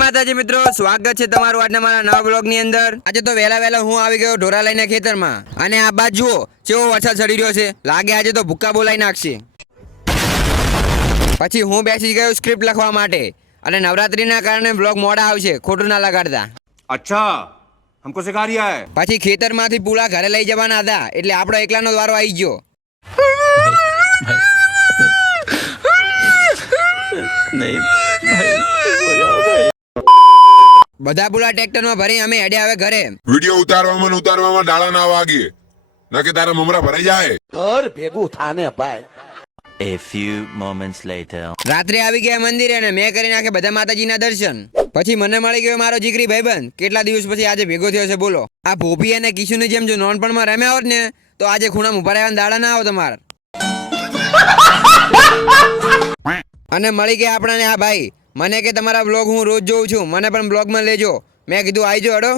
માતાજી મિત્રો, સ્વાગત છે તમારું આજના મારા નવા બ્લોગ ની અંદર। આજે તો વહેલા હું આવી ગયો ઢોરા લઈને ખેતરમાં, અને આ બાજુ જુઓ કેવો વરસાદ ચડી રહ્યો છે। લાગે આજે તો ભૂક્કા બોલાઈ નાખશે। પછી હું બેસી ગયો સ્ક્રિપ્ટ લખવા માટે, અને નવરાત્રીના કારણે બ્લોગ મોડા આવશે, ખોટું ના લગાડતા। अच्छा हमको सिखा रिया है। પછી ખેતરમાંથી પૂળા ઘરે લઈ જવાના હતા, એટલે આપણો એકલાનો વારો આવી ગયો। બધા પૂળા ટ્રેક્ટરમાં ભરી અમે હેડ્યા હવે ઘરે। વિડિયો ઉતારવામાં ડાળા ના વાગે, ના કે તારા મમરા ભરાઈ જાય। ઘર ભેગું થાને ભાઈ। A few moments later. રાત્રે આવી ગયા મંદિરે, અને મેં કરી નાખે બધા માતાજીના દર્શન। પછી મને મળી ગયો મારો જીગરી ભાઈબંધ, કેટલા દિવસ પછી આજે ભેગો થયો છે બોલો। આ ભોપી અને કિશુની જેમ જો નોનપણમાં રમ્યા હોત ને, તો આજે ખૂણામાં ઉભા રહેવાના દાડા ના આવો તમારે। અને મળી ગયા આપણને આ ભાઈ, મને કે તમારા બ્લોગ હું રોજ જોઉં છું, મને પણ બ્લોગમાં લેજો। મેં કીધું આવી જો હડો।